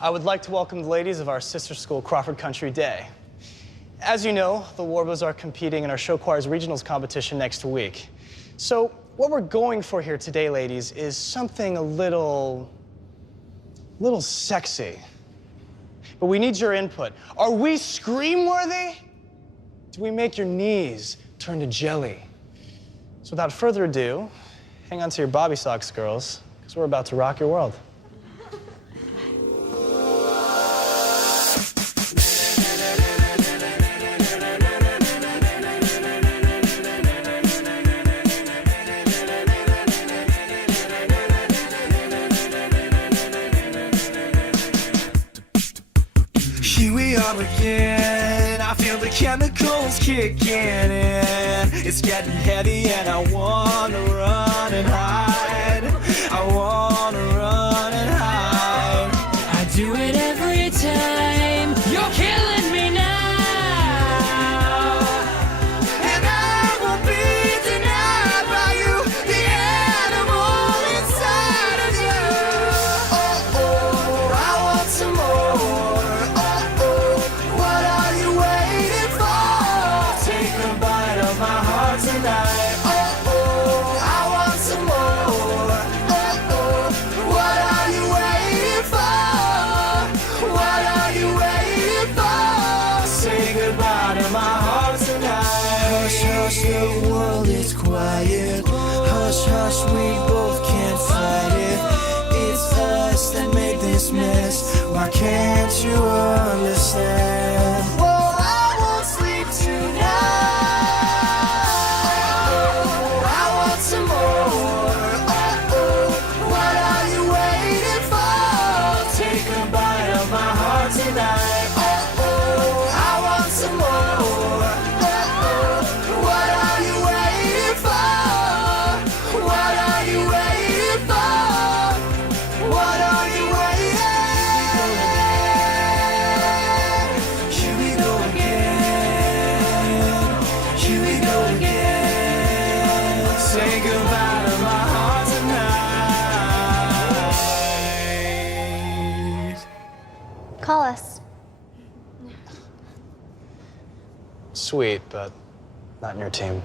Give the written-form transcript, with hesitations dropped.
I would like to welcome the ladies of our sister school, Crawford Country Day. As you know, the Warblers are competing in our show choirs regionals competition next week. So what we're going for here today, ladies, is something a little sexy. But we need your input. Are we scream-worthy? Do we make your knees turn to jelly? So without further ado, hang on to your bobby socks, girls, because we're about to rock your world. Here we are again, I feel the chemicals kicking in. It's getting heavy and I wanna run and hide. I wanna run and hide. I do it every time. You're killing me now. And I won't be denied by you, the animal inside of you. Oh, oh, I want some more. Tonight. Oh, oh, I want some more. Oh, oh, what are you waiting for? What are you waiting for? Say goodbye to my heart tonight. Hush, hush, the world is quiet. Hush, hush, we both can't fight it. It's us that made this mess. Why can't you understand? Well, I won't sleep tonight. Tonight. Oh, oh, I want some more. Oh, oh, what are you waiting for? What are you waiting for? What are you waiting? Here we go again. Here we go again. Say goodbye to my heart tonight. Call us. Sweet, but not in your team.